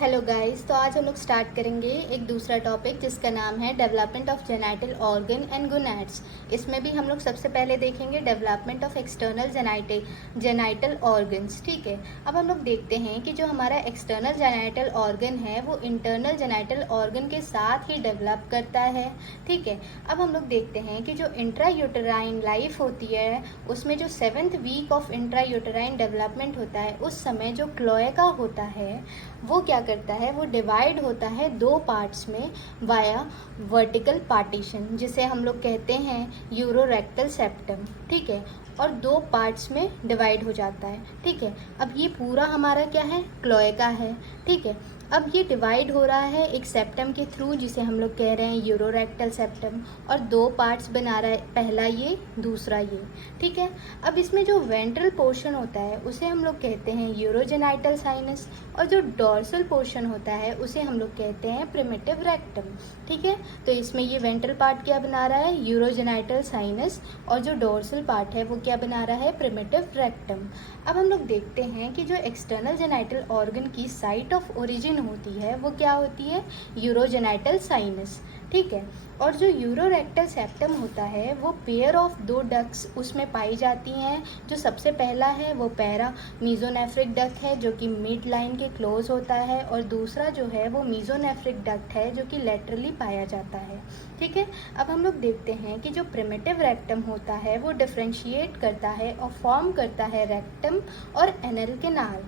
Hello guys, तो आज हम लोग स्टार्ट करेंगे एक दूसरा टॉपिक जिसका नाम है development of genital organ and gonads. इसमें भी हम लोग सबसे पहले देखेंगे development of external genital organs. ठीक है, अब हम लोग देखते हैं कि जो हमारा एक्सटर्नल जेनाइटल ऑर्गन है वो इंटरनल जेनाइटल ऑर्गन के साथ ही डेवलप करता है। ठीक है, अब हम लोग देखते हैं कि जो इंट्रा यूटेराइन लाइफ होती है उसमें जो 7th week of intrauterine development होता है उस समय जो क्लोएका होता है वो क्या करता है, वो डिवाइड होता है दो पार्ट्स में वाया वर्टिकल पार्टीशन, जिसे हम लोग कहते हैं यूरोरेक्टल सेप्टम। ठीक है, और दो पार्ट्स में डिवाइड हो जाता है। ठीक है, अब ये पूरा हमारा क्या है, क्लोएका है। ठीक है, अब ये डिवाइड हो रहा है एक सेप्टम के थ्रू जिसे हम लोग कह रहे हैं यूरोरेक्टल सेप्टम, और दो पार्ट्स बना रहा है, पहला ये दूसरा ये। ठीक है, अब इसमें जो वेंट्रल पोर्शन होता है उसे हम लोग कहते हैं यूरोजेनाइटल साइनस, और जो डॉर्सल पोर्शन होता है उसे हम लोग कहते हैं प्रिमिटिव रेक्टम। ठीक है, तो इसमें ये वेंट्रल पार्ट क्या बना रहा है, यूरोजेनाइटल साइनस, और जो डॉर्सल पार्ट है वो क्या बना रहा है, प्रिमिटिव रेक्टम। अब हम लोग देखते हैं कि जो एक्सटर्नल जेनाइटल ऑर्गन की साइट ऑफ ओरिजिन होती है वो क्या होती है, यूरोजेनाइटल साइनस। ठीक है, और जो यूरोरेक्टल सेप्टम होता है वो पेयर ऑफ दो डक्ट्स उसमें पाई जाती हैं। जो सबसे पहला है वो पैरा मीजोनेफ्रिक डक्ट है जो कि मिड लाइन के क्लोज होता है, और दूसरा जो है वो मीजोनेफ्रिक डक्ट है जो कि लेटरली पाया जाता है। ठीक है, अब हम लोग देखते हैं कि जो प्रिमिटिव रेक्टम होता है वो डिफ्रेंशिएट करता है और फॉर्म करता है रेक्टम और एनल कैनाल।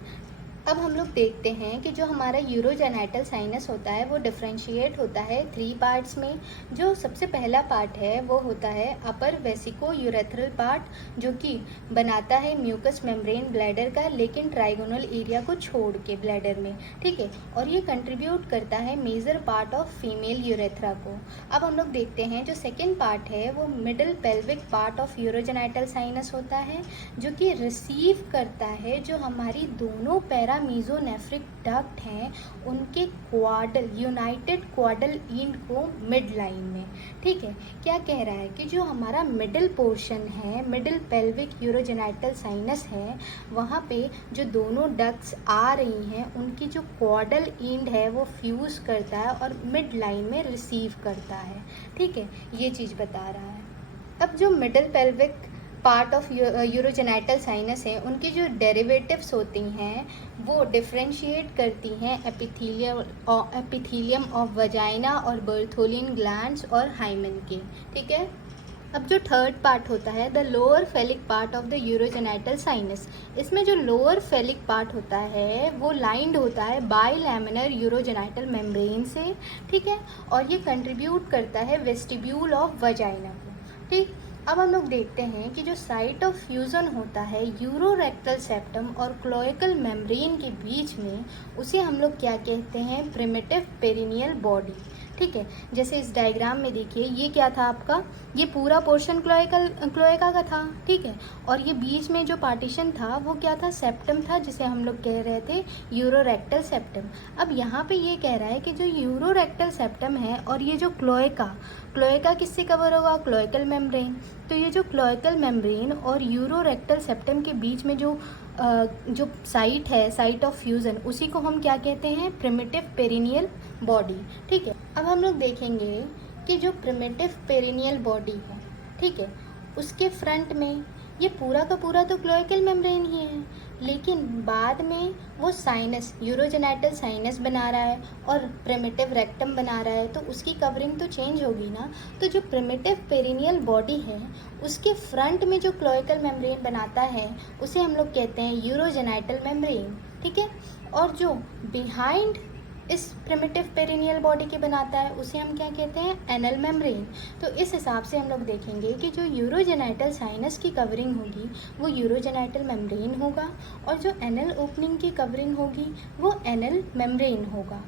अब हम लोग देखते हैं कि जो हमारा यूरोजेनाइटल साइनस होता है वो डिफ्रेंशिएट होता है 3 पार्ट्स में। जो सबसे पहला पार्ट है वो होता है अपर वेसिको यूरेथ्रल पार्ट जो कि बनाता है म्यूकस मेम्ब्रेन ब्लैडर का, लेकिन ट्राइगोनल एरिया को छोड़ के ब्लैडर में। ठीक है, और ये कंट्रीब्यूट करता है major part of female urethra को। अब हम लोग देखते हैं जो सेकेंड पार्ट है वो middle pelvic part of urogenital sinus होता है जो कि रिसीव करता है जो हमारी दोनों मीजोनेफ्रिक डक्ट हैं उनके क्वाडल यूनाइटेड क्वाडल एंड को मिड लाइन में। ठीक है, क्या कह रहा है कि जो हमारा मिडिल पोर्शन है, मिडिल पेल्विक यूरोजेनाइटल साइनस है, वहाँ पे जो दोनों डक्ट्स आ रही हैं उनकी जो क्वाडल एंड है वो फ्यूज करता है और मिड लाइन में रिसीव करता है। ठीक है, ये चीज़ बता रहा है। अब जो middle pelvic part of urogenital sinus है उनकी जो डेरिवेटिव्स होती हैं वो डिफ्रेंशिएट करती हैं एपिथीलियम ऑफ वजाइना और बर्थोलिन ग्लैंड्स और हाइमन के। ठीक है, अब जो थर्ड पार्ट होता है the lower phallic part of the urogenital sinus, इसमें जो लोअर फेलिक पार्ट होता है वो लाइंड होता है बाइलैमिनर यूरोजेनाइटल मेम्ब्रेन से। ठीक है, और ये कंट्रीब्यूट करता है वेस्टिब्यूल ऑफ वजाइना को। ठीक, अब हम लोग देखते हैं कि जो साइट ऑफ फ्यूजन होता है यूरोरेक्टल सेप्टम और क्लोएकल मेम्ब्रेन के बीच में उसे हम लोग क्या कहते हैं, प्रिमिटिव पेरिनियल बॉडी। ठीक है, जैसे इस डायग्राम में देखिए ये क्या था आपका, ये पूरा पोर्शन क्लोएका का था। ठीक है, और ये बीच में जो पार्टीशन था वो क्या था, सेप्टम था जिसे हम लोग कह रहे थे यूरोरेक्टल सेप्टम। अब यहाँ पे ये कह रहा है कि जो यूरोरेक्टल सेप्टम है और ये जो क्लोएका किससे कवर होगा, क्लोएकल मेम्ब्रेन। तो ये जो क्लोएकल मेम्ब्रेन और यूरोरेक्टल सेप्टम के बीच में जो साइट है, साइट ऑफ फ्यूजन, उसी को हम क्या कहते हैं, प्रिमिटिव पेरिनियल बॉडी। ठीक है, अब हम लोग देखेंगे कि जो प्रिमिटिव पेरिनियल बॉडी है, ठीक है, उसके फ्रंट में ये पूरा का पूरा तो क्लोएकल मेम्ब्रेन ही है, लेकिन बाद में वो साइनस यूरोजेनाइटल साइनस बना रहा है और प्रिमिटिव रेक्टम बना रहा है, तो उसकी कवरिंग तो चेंज होगी ना। तो जो प्रिमिटिव पेरिनियल बॉडी है उसके फ्रंट में जो क्लोएकल मेम्ब्रेन बनाता है उसे हम लोग कहते हैं यूरोजेनाइटल मेम्ब्रेन। ठीक है, और जो बिहाइंड इस प्रिमिटिव पेरिनियल बॉडी के बनाता है उसे हम क्या कहते हैं, एनल मेम्ब्रेन। तो इस हिसाब से हम लोग देखेंगे कि जो यूरोजेनाइटल साइनस की कवरिंग होगी वो यूरोजेनाइटल मेम्ब्रेन होगा, और जो एनल ओपनिंग की कवरिंग होगी वो एनल मेम्ब्रेन होगा।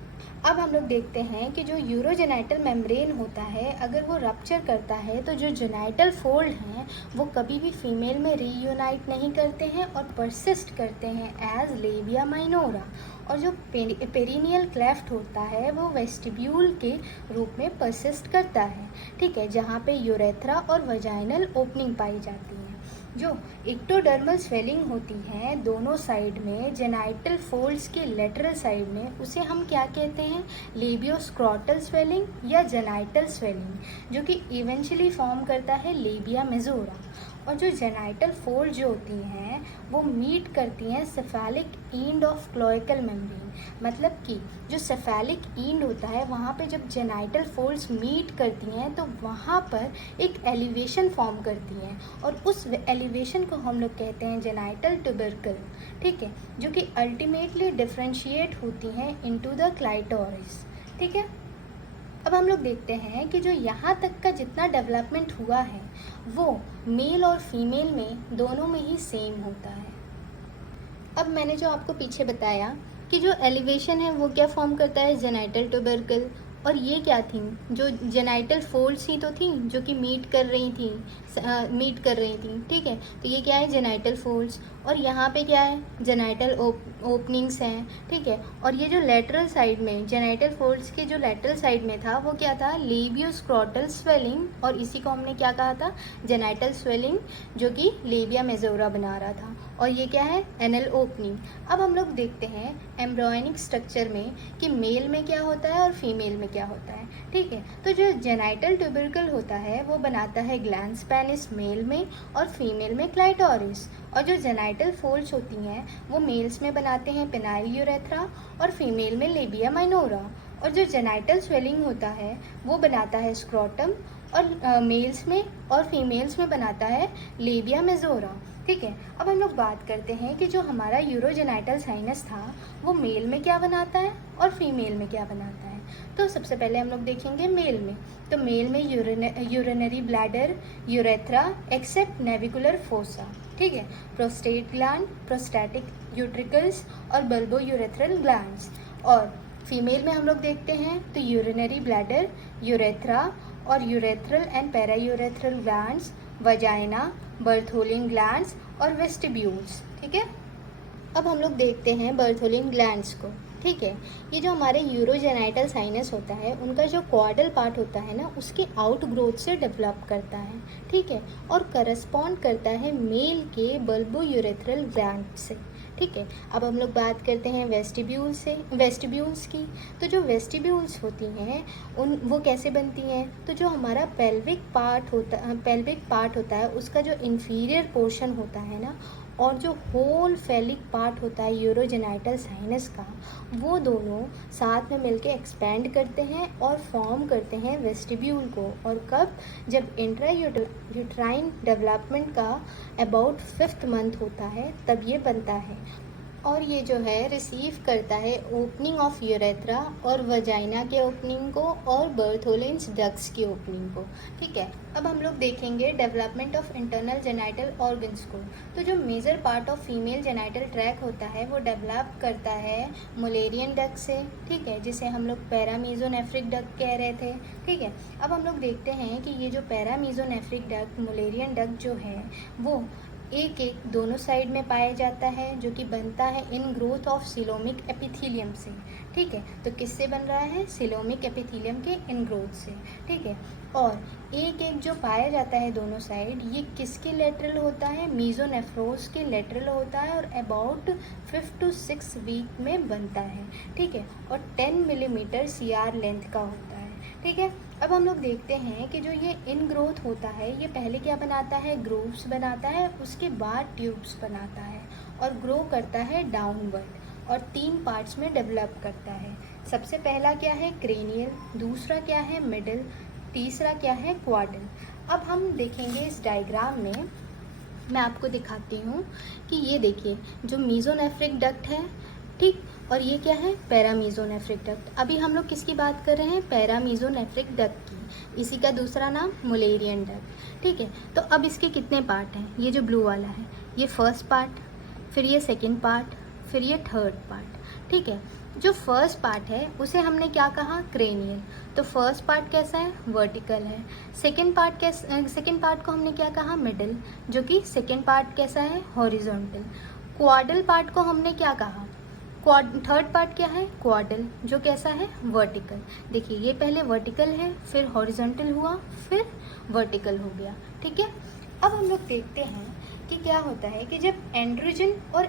अब हम लोग देखते हैं कि जो यूरोजेनाइटल मेम्ब्रेन होता है अगर वो रप्चर करता है तो जो जेनाइटल फोल्ड हैं वो कभी भी फीमेल में रीयूनाइट नहीं करते हैं और परसिस्ट करते हैं एज लेबिया माइनोरा, और जो पेरिनियल क्लेफ्ट होता है वो वेस्टिब्यूल के रूप में परसिस्ट करता है। ठीक है, जहाँ पे यूरेथ्रा और वजाइनल ओपनिंग पाई जाती है। जो एक्टोडर्मल स्वेलिंग होती है दोनों साइड में जेनाइटल फोल्ड्स के लेटरल साइड में, उसे हम क्या कहते हैं, लेबियोस्क्रोटल स्वेलिंग या जेनाइटल स्वेलिंग, जो कि इवेंचुअली फॉर्म करता है लेबिया मेजोरा। और जो जेनाइटल फोल्ड जो होती हैं वो मीट करती हैं cephalic end of cloacal membrane, मतलब कि जो सेफेलिक एंड होता है वहाँ पे जब जेनाइटल फोल्ड्स मीट करती हैं तो वहाँ पर एक एलिवेशन फॉर्म करती हैं, और उस एलिवेशन को हम लोग कहते हैं जेनाइटल ट्यूबरकल, ठीक है, जो कि अल्टीमेटली डिफ्रेंशिएट होती हैं इनटू द क्लाइटोरिस, ठीक है। अब हम लोग देखते हैं कि जो यहाँ तक का जितना डेवलपमेंट हुआ है वो मेल और फीमेल में दोनों में ही सेम होता है। अब मैंने जो आपको पीछे बताया कि जो एलिवेशन है वो क्या फॉर्म करता है, जेनाइटल ट्यूबरकल, और ये क्या थी, जो जेनाइटल फोल्ड्स ही तो थी जो कि मीट कर रही थी, ठीक है। तो ये क्या है, जेनाइटल फोल्ड्स, और यहाँ पे क्या है, जेनाइटल ओपनिंग्स हैं, ठीक है। और ये जो लेटरल साइड में जेनाइटल फोल्ड्स के जो लेटरल साइड में था वो क्या था, लेबियोस्क्रोटल स्वेलिंग, और इसी को हमने क्या कहा था, जेनाइटल स्वेलिंग, जो कि लेबिया मेजोरा बना रहा था। और ये क्या है, एनल ओपनिंग। अब हम लोग देखते हैं एम्ब्रियोनिक स्ट्रक्चर में कि मेल में क्या होता है और फीमेल में क्या होता है, ठीक है। तो जो जेनाइटल ट्यूबरकल होता है वो बनाता है ग्लैंस पेनिस मेल में और फीमेल में क्लाइटोरिस, और जो जेनाइटल फोल्ड्स होती हैं वो मेल्स में बनाते हैं पेनाइल यूरेथ्रा और फीमेल में लेबिया माइनोरा, और जो जेनाइटल स्वेलिंग होता है वो बनाता है स्क्रोटम और मेल्स में, और फीमेल्स में बनाता है लेबिया मेजोरा, ठीक है। अब हम लोग बात करते हैं कि जो हमारा यूरोजेनाइटल साइनस था वो मेल में क्या बनाता है और फीमेल में क्या बनाता है। तो सबसे पहले हम लोग देखेंगे मेल में। तो मेल में urinary bladder, urethra except navicular fossa, ठीक है, प्रोस्टेट ग्लैंड, प्रोस्टैटिक यूट्रिकल्स और बल्बो यूरेथ्रल ग्लैंड्स। और फीमेल में हम लोग देखते हैं तो यूरिनरी ब्लैडर, यूरेथ्रा और urethral and paraurethral glands, vagina, Bartholin glands और वेस्टिब्यूल्स, ठीक है। अब हम लोग देखते हैं बर्थोलिन ग्लैंड्स को, ठीक है। ये जो हमारे यूरोजेनाइटल साइनस होता है उनका जो क्वाडल पार्ट होता है ना उसके आउट ग्रोथ से डेवलप करता है, ठीक है, और करस्पॉन्ड करता है मेल के बल्बो यूरेथ्रल ग्लैंड से, ठीक है। अब हम लोग बात करते हैं वेस्टिब्यूल्स की। तो जो वेस्टिब्यूल्स होती हैं वो कैसे बनती हैं, तो जो हमारा पेल्विक पार्ट होता है उसका जो इंफीरियर पोर्शन होता है ना, और जो होल फेलिक पार्ट होता है यूरोजेनाइटल साइनस का, वो दोनों साथ में मिलके एक्सपैंड करते हैं और फॉर्म करते हैं वेस्टिब्यूल को। और कब, जब इंट्रा यूट्राइन डेवलपमेंट का अबाउट 5th मंथ होता है तब ये बनता है, और ये जो है रिसीव करता है ओपनिंग ऑफ यूरेथ्रा और वजाइना के ओपनिंग को और बर्थोलिन्स डक्ट्स की ओपनिंग को, ठीक है। अब हम लोग देखेंगे development of internal genital organs को। तो जो major part of female genital tract होता है वो डेवलप करता है मुलेरियन डक्ट से, ठीक है, जिसे हम लोग पैरामीजोनेफ्रिक डक्ट कह रहे थे, ठीक है। अब हम लोग देखते हैं कि ये जो पैरामीजोनेफ्रिक डक्ट, मुलेरियन डक्ट जो है वो एक दोनों साइड में पाया जाता है, जो कि बनता है in growth of coelomic epithelium से, ठीक है। तो किससे बन रहा है, सिलोमिक एपिथीलियम के इन ग्रोथ से, ठीक है। और एक जो पाया जाता है दोनों साइड, ये किसके लेटरल होता है, मीजोनेफ्रोस के लेटरल होता है, और अबाउट 5 to 6 वीक में बनता है, ठीक है, और 10 मिलीमीटर CR लेंथ का होता है, ठीक है। अब हम लोग देखते हैं कि जो ये इन ग्रोथ होता है ये पहले क्या बनाता है, ग्रूव्स बनाता है, उसके बाद ट्यूब्स बनाता है और ग्रो करता है डाउनवर्ड, और 3 पार्ट्स में डेवलप करता है। सबसे पहला क्या है, क्रेनियल, दूसरा क्या है, मिडल, तीसरा क्या है, क्वाड्रल। अब हम देखेंगे इस डायग्राम में, मैं आपको दिखाती हूँ कि ये देखिए जो मीजोनेफ्रिक डक्ट है, ठीक, और ये क्या है, पैरामीजोनेफ्रिक डक्ट। अभी हम लोग किसकी बात कर रहे हैं, पैरामीजोनेफ्रिक डक्ट की, इसी का दूसरा नाम मुलेरियन डक्ट, ठीक है। तो अब इसके कितने पार्ट हैं, ये जो ब्लू वाला है ये फर्स्ट पार्ट, फिर ये सेकंड पार्ट, फिर ये थर्ड पार्ट, ठीक है। जो फर्स्ट पार्ट है उसे हमने क्या कहा, क्रेनियल। तो फर्स्ट पार्ट कैसा है, वर्टिकल है। सेकंड पार्ट को हमने क्या कहा, मिडल, जो कि सेकंड पार्ट कैसा है, हॉरिजॉन्टल। क्वाड्रल पार्ट को हमने क्या कहा, थर्ड पार्ट क्या है, क्वाड्रल, जो कैसा है, वर्टिकल। देखिए ये पहले वर्टिकल है, फिर हॉरिजॉन्टल हुआ, फिर वर्टिकल हो गया, ठीक है। अब हम लोग देखते हैं कि क्या होता है कि जब एंड्रोजन और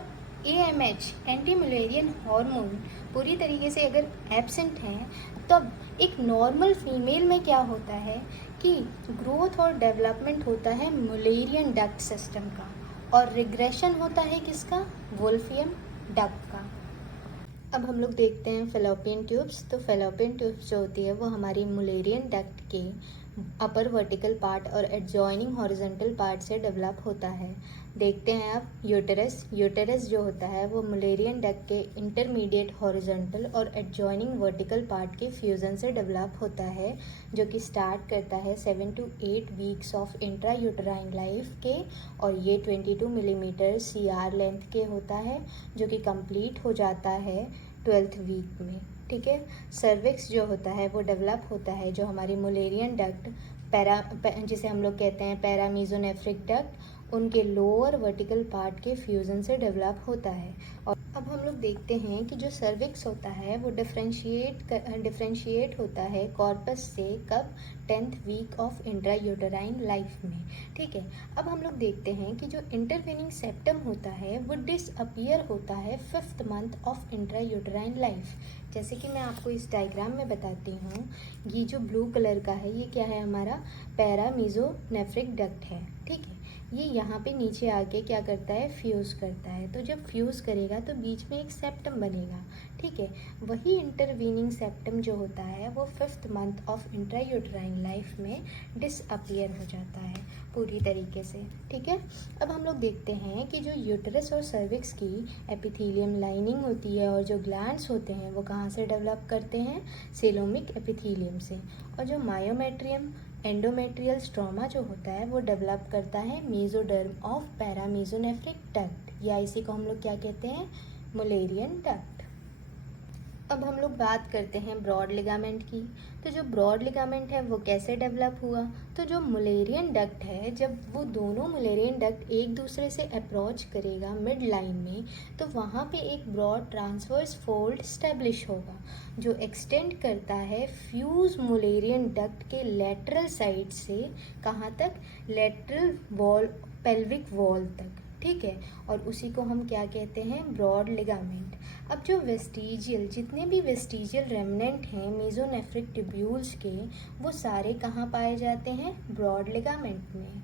AMH एंटी मलेरियन हार्मोन पूरी तरीके से अगर एब्सेंट हैं, तब एक नॉर्मल फीमेल में क्या होता है कि ग्रोथ और डेवलपमेंट होता है मुलेरियन डक्ट सिस्टम का, और रिग्रेशन होता है किसका, वोल्फियम डक्ट का। अब हम लोग देखते हैं फेलोपियन ट्यूब्स। तो फेलोपियन ट्यूब्स जो होती है वो हमारी मुलेरियन डक्ट के अपर वर्टिकल पार्ट और एडजॉइनिंग हॉरिजॉन्टल पार्ट से डेवलप होता है। देखते हैं अब यूटेरस। यूटेरस जो होता है वो मुलेरियन डक्ट के इंटरमीडिएट हॉरिजॉन्टल और एडजॉइनिंग वर्टिकल पार्ट के फ्यूजन से डेवलप होता है, जो कि स्टार्ट करता है 7 to 8 weeks of intrauterine life के, और ये 22 मिलीमीटर CR लेंथ के होता है, जो कि कंप्लीट हो जाता है 12th वीक में। ठीक है। सर्विक्स जो होता है वो डेवलप होता है, जो हमारी मुलेरियन डक्ट जिसे हम लोग कहते हैं पैरामीजोनेफ्रिक डक्ट, उनके लोअर वर्टिकल पार्ट के फ्यूजन से डेवलप होता है। और अब हम लोग देखते हैं कि जो सर्विक्स होता है वो डिफ्रेंशिएट होता है कॉर्पस से, कब, 10th week of intrauterine life में। ठीक है। अब हम लोग देखते हैं कि जो इंटरवेनिंग सेप्टम होता है वो डिसअपियर होता है 5th month of intrauterine life. जैसे कि मैं आपको इस डायग्राम में बताती हूँ, ये जो ब्लू कलर का है ये क्या है, हमारा पैरामीजोनेफ्रिक डक्ट है। ठीक है। ये यहाँ पे नीचे आके क्या करता है, फ्यूज़ करता है। तो जब फ्यूज़ करेगा तो बीच में एक सेप्टम बनेगा। ठीक है। वही इंटरवीनिंग सेप्टम जो होता है वो 5th month of intrauterine life में डिसअपियर हो जाता है पूरी तरीके से। ठीक है। अब हम लोग देखते हैं कि जो यूटरस और सर्विक्स की एपिथेलियम लाइनिंग होती है और जो ग्लैंड्स होते हैं वो कहाँ से डेवलप करते हैं, सेलोमिक एपिथेलियम से। और जो मायोमेट्रियम एंडोमेट्रियल स्ट्रोमा जो होता है वो डेवलप करता है मेसोडर्म ऑफ पैरामीजोनेफ्रिक डक्ट, या इसी को हम लोग क्या कहते हैं, मुलेरियन डक्ट। अब हम लोग बात करते हैं ब्रॉड लिगामेंट की। तो जो ब्रॉड लिगामेंट है वो कैसे डेवलप हुआ, तो जो मुलेरियन डक्ट है, जब वो दोनों मुलेरियन डक्ट एक दूसरे से अप्रोच करेगा मिड लाइन में, तो वहाँ पे एक ब्रॉड ट्रांसवर्स फोल्ड स्टैब्लिश होगा, जो एक्सटेंड करता है फ्यूज मुलेरियन डक्ट के लेटरल साइड से कहाँ तक, लेटरल वॉल, पेल्विक वॉल तक। ठीक है। और उसी को हम क्या कहते हैं, ब्रॉड लिगामेंट। अब जो वेस्टिजियल, जितने भी वेस्टिजियल रेमनेंट हैं मेसोनेफ्रिक ट्यूब्यूल्स के, वो सारे कहाँ पाए जाते हैं, ब्रॉड लिगामेंट में।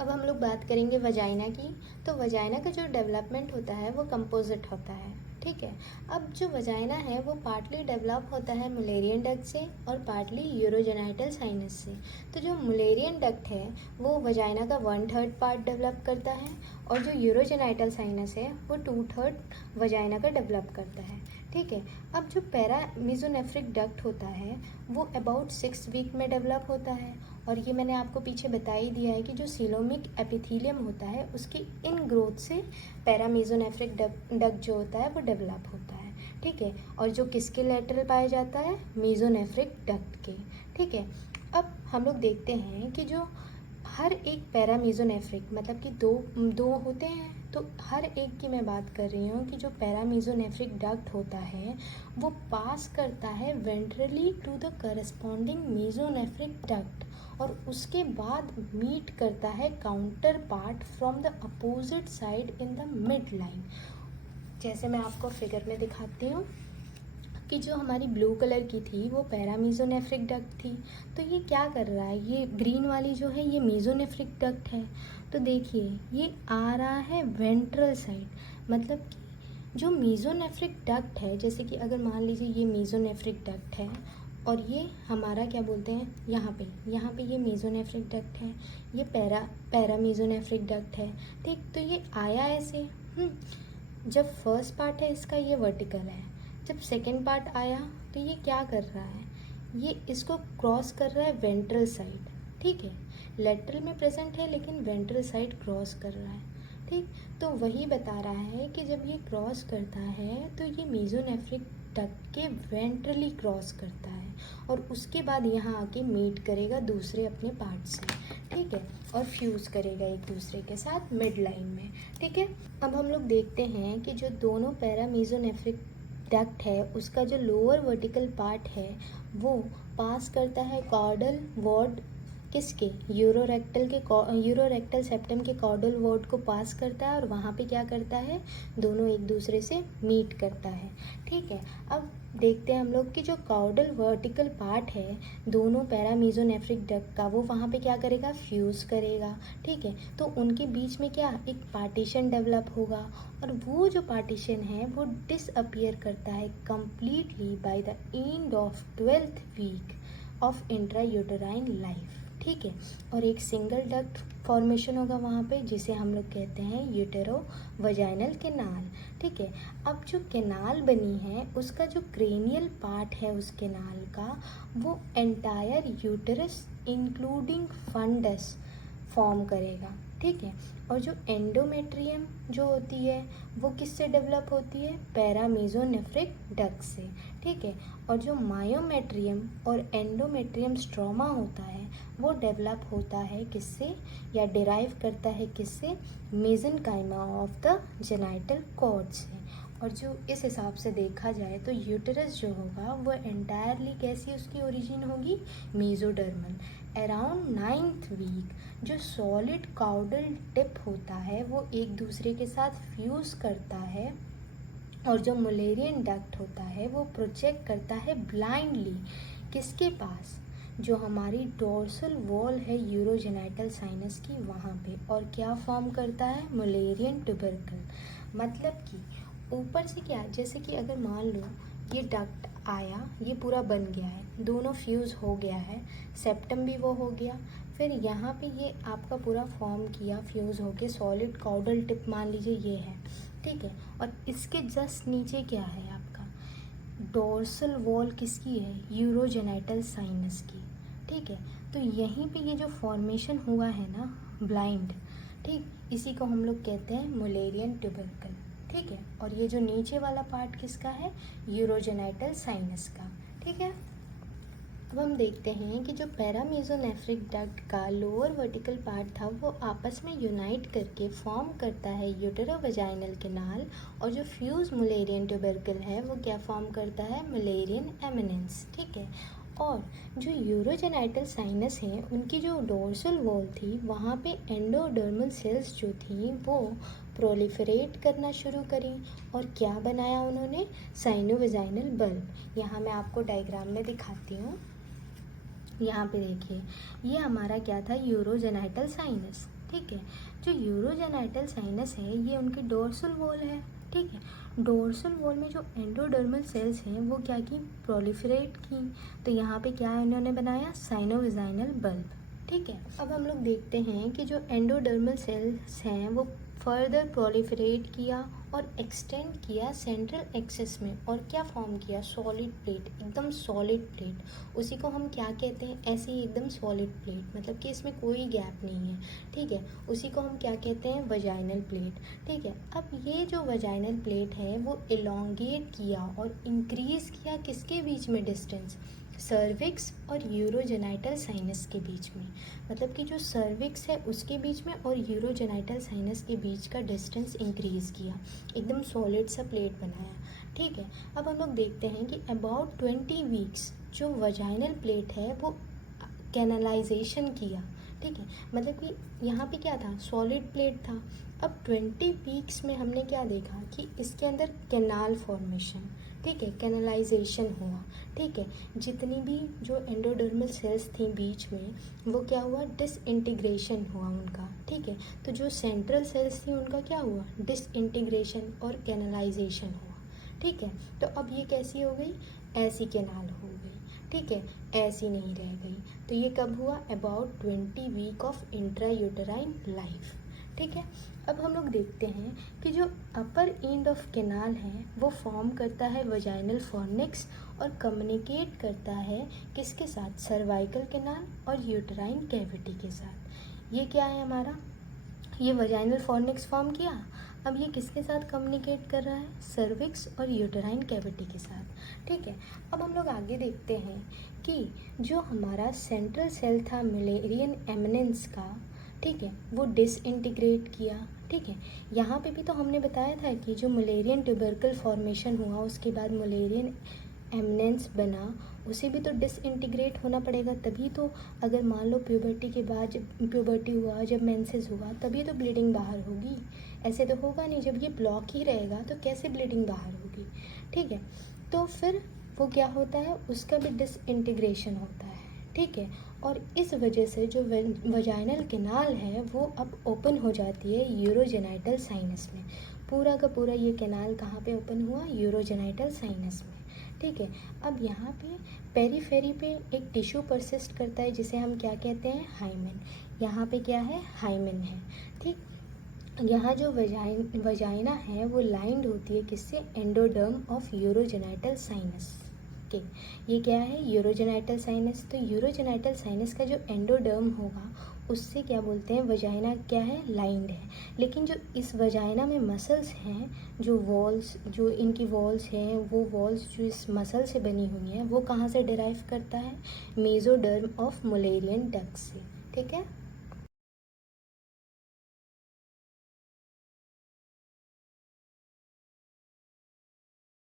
अब हम लोग बात करेंगे वजाइना की। तो वजाइना का जो डेवलपमेंट होता है वो कंपोजिट होता है। ठीक है। अब जो वजाइना है वो पार्टली डेवलप होता है मुलेरियन डक्ट से और पार्टली यूरोजेनाइटल साइनस से। तो जो मुलेरियन डक्ट है वो वजाइना का 1/3 पार्ट डेवलप करता है, और जो यूरोजेनाइटल साइनस है वो 2/3 वजाइना का डेवलप करता है। ठीक है। अब जो पैरामीजोनेफ्रिक डक्ट होता है वो अबाउट 6 वीक में डेवलप होता है, और ये मैंने आपको पीछे बता ही दिया है कि जो सीलोमिक एपिथेलियम होता है उसकी इन ग्रोथ से पैरामीजोनेफ्रिक डक्ट जो होता है वो डेवलप होता है। ठीक है। और जो किसके लेटरल पाया जाता है, मेसोनेफ्रिक डक्ट के। ठीक है। अब हम लोग देखते हैं कि जो हर एक पैरामीजोनेफ्रिक, मतलब कि दो होते हैं, तो हर एक की मैं बात कर रही हूँ कि जो पैरामीजोनेफ्रिक डक्ट होता है वो पास करता है ventrally to the corresponding mesonephric duct, और उसके बाद मीट करता है counterpart from the opposite side in the midline. जैसे मैं आपको फिगर में दिखाती हूँ कि जो हमारी ब्लू कलर की थी वो पैरामीजोनेफ्रिक डक्ट थी, तो ये क्या कर रहा है, ये ग्रीन वाली जो है ये मेसोनेफ्रिक डक्ट है। तो देखिए ये आ रहा है वेंट्रल साइड, मतलब कि जो मेसोनेफ्रिक डक्ट है, जैसे कि अगर मान लीजिए ये मेसोनेफ्रिक डक्ट है और ये हमारा क्या बोलते हैं, यहाँ पे ये मेसोनेफ्रिक डक्ट है, ये पैरामीजोनेफ्रिक डक्ट है। ठीक। तो ये आया ऐसे, जब फर्स्ट पार्ट है इसका ये वर्टिकल है, जब सेकेंड पार्ट आया तो ये क्या कर रहा है, ये इसको क्रॉस कर रहा है वेंट्रल साइड। ठीक है। लेटरल में प्रेजेंट है लेकिन वेंट्रल साइड क्रॉस कर रहा है। ठीक। तो वही बता रहा है कि जब ये क्रॉस करता है तो ये मेसोनेफ्रिक डक्ट के वेंट्रली क्रॉस करता है, और उसके बाद यहाँ आके मीट करेगा दूसरे अपने पार्ट से। ठीक है। और फ्यूज़ करेगा एक दूसरे के साथ मिड लाइन में। ठीक है। अब हम लोग देखते हैं कि जो दोनों पैरामीजोनेफ्रिक डक्ट है उसका जो लोअर वर्टिकल पार्ट है वो पास करता है कॉर्डल वॉर्ड किसके, यूरोरेक्टल सेप्टम के कॉर्डल वॉर्ड को पास करता है और वहाँ पे क्या करता है, दोनों एक दूसरे से मीट करता है। ठीक है, अब देखते हैं हम लोग कि जो कॉर्डल वर्टिकल पार्ट है दोनों पैरामीजोनेफ्रिक डक्ट का, वो वहाँ पे क्या करेगा, फ्यूज़ करेगा। ठीक है, तो उनके बीच में क्या, एक पार्टीशन डेवलप होगा और वो जो पार्टीशन है वो डिसअपियर करता है completely by the end of 12th week of intrauterine life. ठीक है, और एक सिंगल डक्ट फॉर्मेशन होगा वहाँ पे जिसे हम लोग कहते हैं यूटेरो वजाइनल कैनाल। ठीक है, अब जो कैनाल बनी है उसका जो क्रेनियल पार्ट है उस कैनाल का, वो entire uterus including fundus form करेगा। ठीक है, और जो एंडोमेट्रियम जो होती है वो किससे डेवलप होती है, पैरामीजोनेफ्रिक डक्ट से। ठीक है, और जो मायोमेट्रियम और एंडोमेट्रियम स्ट्रोमा होता है वो डेवलप होता है किससे, या डिराइव करता है किससे, मेसेनकाइमा ऑफ द जेनाइटल कॉर्ड से। और जो इस हिसाब से देखा जाए तो यूटेरस जो होगा वो एंटायरली कैसी उसकी ओरिजिन होगी, मेसोडर्मल। अराउंड 9th वीक जो सॉलिड काउडल टिप होता है वो एक दूसरे के साथ फ्यूज़ करता है और जो मुलेरियन डक्ट होता है वो प्रोजेक्ट करता है ब्लाइंडली किसके पास, जो हमारी डोर्सल वॉल है यूरोजेनाइटल साइनस की वहाँ पे, और क्या फॉर्म करता है, मुलेरियन ट्यूबरकल। मतलब कि ऊपर से क्या, जैसे कि अगर मान लो ये डक्ट आया, ये पूरा बन गया है, दोनों फ्यूज़ हो गया है, सेप्टम भी वो हो गया, फिर यहाँ पे ये आपका पूरा फॉर्म किया फ्यूज़ होके, सॉलिड काउडल टिप मान लीजिए ये है। ठीक है, और इसके जस्ट नीचे क्या है आपका, डोर्सल वॉल किसकी है, यूरोजेनाइटल साइनस की। ठीक है, तो यहीं पे ये जो फॉर्मेशन हुआ है ना ब्लाइंड, ठीक, इसी को हम लोग कहते हैं मुलेरियन ट्यूबरकल। ठीक है, और ये जो नीचे वाला पार्ट किसका है, यूरोजेनाइटल साइनस का। ठीक है, अब हम देखते हैं कि जो पैरामीजोनेफ्रिक डक्ट का लोअर वर्टिकल पार्ट था वो आपस में यूनाइट करके फॉर्म करता है यूटेरो वजाइनल कैनाल, और जो फ्यूज मुलेरियन ट्यूबरकल है वो क्या फॉर्म करता है, मुलेरियन एमिनेंस। ठीक है, और जो यूरोजेनाइटल साइनस है उनकी जो डोर्सल वॉल थी वहाँ पे एंडोडर्मल सेल्स जो थी वो प्रोलिफरेट करना शुरू करी, और क्या बनाया उन्होंने, साइनोवेजाइनल बल्ब। यहाँ मैं आपको डायग्राम में दिखाती हूँ। यहाँ पे देखिए, ये हमारा क्या था, यूरोजेनाइटल साइनस। ठीक है, जो यूरोजेनाइटल साइनस है ये उनकी डोर्सल वॉल है। ठीक है, डोर्सल वॉल में जो एंडोडर्मल सेल्स हैं वो क्या की, प्रोलिफरेट की, तो यहाँ पे क्या उन्होंने बनाया, साइनोवेजाइनल बल्ब। ठीक है, अब हम लोग देखते हैं कि जो एंडोडर्मल सेल्स हैं वो फर्दर प्रोलिफरेट किया और एक्सटेंड किया सेंट्रल एक्सिस में, और क्या फॉर्म किया, सॉलिड प्लेट, एकदम सॉलिड प्लेट। उसी को हम क्या कहते हैं, ऐसे ही एकदम सॉलिड प्लेट, मतलब कि इसमें कोई गैप नहीं है। ठीक है, उसी को हम क्या कहते हैं, वजाइनल प्लेट। ठीक है, अब ये जो वजाइनल प्लेट है वो इलोंगेट किया और इंक्रीज किया किसके बीच में, डिस्टेंस, सर्विक्स और यूरोजेनाइटल साइनस के बीच में। मतलब कि जो सर्विक्स है उसके बीच में और यूरोजेनाइटल साइनस के बीच का डिस्टेंस इंक्रीज़ किया, एकदम सॉलिड सा प्लेट बनाया। ठीक है, अब हम लोग देखते हैं कि अबाउट 20 वीक्स जो वजाइनल प्लेट है वो कैनलाइजेशन किया। ठीक है, मतलब कि यहाँ पे क्या था, सॉलिड प्लेट था। अब 20 वीक्स में हमने क्या देखा कि इसके अंदर कैनाल फॉर्मेशन, ठीक है, कैनलाइजेशन हुआ। ठीक है, जितनी भी जो एंडोडर्मल सेल्स थी बीच में वो क्या हुआ, डिसइंटीग्रेशन हुआ उनका। ठीक है, तो जो सेंट्रल सेल्स थी उनका क्या हुआ, डिसइंटीग्रेशन और कैनलाइजेशन हुआ। ठीक है, तो अब ये कैसी हो गई, ऐसी कैनाल हो गई। ठीक है, ऐसी नहीं रह गई। तो ये कब हुआ, about 20 week of intrauterine life. ठीक है, अब हम लोग देखते हैं कि जो अपर एंड ऑफ कैनाल है वो फॉर्म करता है वजाइनल फॉर्निक्स और कम्युनिकेट करता है किसके साथ, सर्वाइकल कैनाल और यूटेराइन कैविटी के साथ। ये क्या है हमारा, ये वजाइनल फॉर्निक्स फॉर्म किया, अब ये किसके साथ कम्युनिकेट कर रहा है, सर्विक्स और यूटेराइन कैविटी के साथ। ठीक है, अब हम लोग आगे देखते हैं कि जो हमारा सेंट्रल सेल था मुलेरियन एमिनेंस का, ठीक है, वो डिसइंटीग्रेट किया। ठीक है, यहाँ पे भी तो हमने बताया था कि जो मुलेरियन ट्यूबरकल फॉर्मेशन हुआ उसके बाद मुलेरियन एमिनेंस बना उसे भी तो डिसइंटीग्रेट होना पड़ेगा, तभी तो, अगर मान लो प्यूबर्टी के बाद, जब प्यूबर्टी हुआ, जब मेंसेस हुआ, तभी तो ब्लीडिंग बाहर होगी। ऐसे तो होगा नहीं, जब ये ब्लॉक ही रहेगा तो कैसे ब्लीडिंग बाहर होगी। ठीक है, तो फिर वो क्या होता है, उसका भी डिसइंटीग्रेशन होता है। ठीक है, और इस वजह से जो वजाइनल कैनाल है वो अब ओपन हो जाती है यूरोजेनाइटल साइनस में। पूरा का पूरा ये कैनाल कहाँ पे ओपन हुआ, यूरोजेनाइटल साइनस में। ठीक है, अब यहाँ पे पेरीफेरी पे एक टिश्यू परसिस्ट करता है जिसे हम क्या कहते हैं, हाइमेन। यहाँ पे क्या है, हाइमेन है। ठीक, यहाँ जो वजाइना है वो लाइंड होती है किससे, एंडोडर्म ऑफ यूरोजेनाइटल साइनस के। ये क्या है, यूरोजेनाइटल साइनस। तो यूरोजेनाइटल साइनस का जो एंडोडर्म होगा उससे क्या बोलते हैं, वजाइना क्या है, लाइंड है। लेकिन जो इस वजाइना में मसल्स हैं, जो वॉल्स, जो इनकी वॉल्स हैं, वो वॉल्स जो इस मसल से बनी हुई हैं वो कहाँ से डिराइव करता है, मेसोडर्म ऑफ मुलेरियन डक्ट से। ठीक है।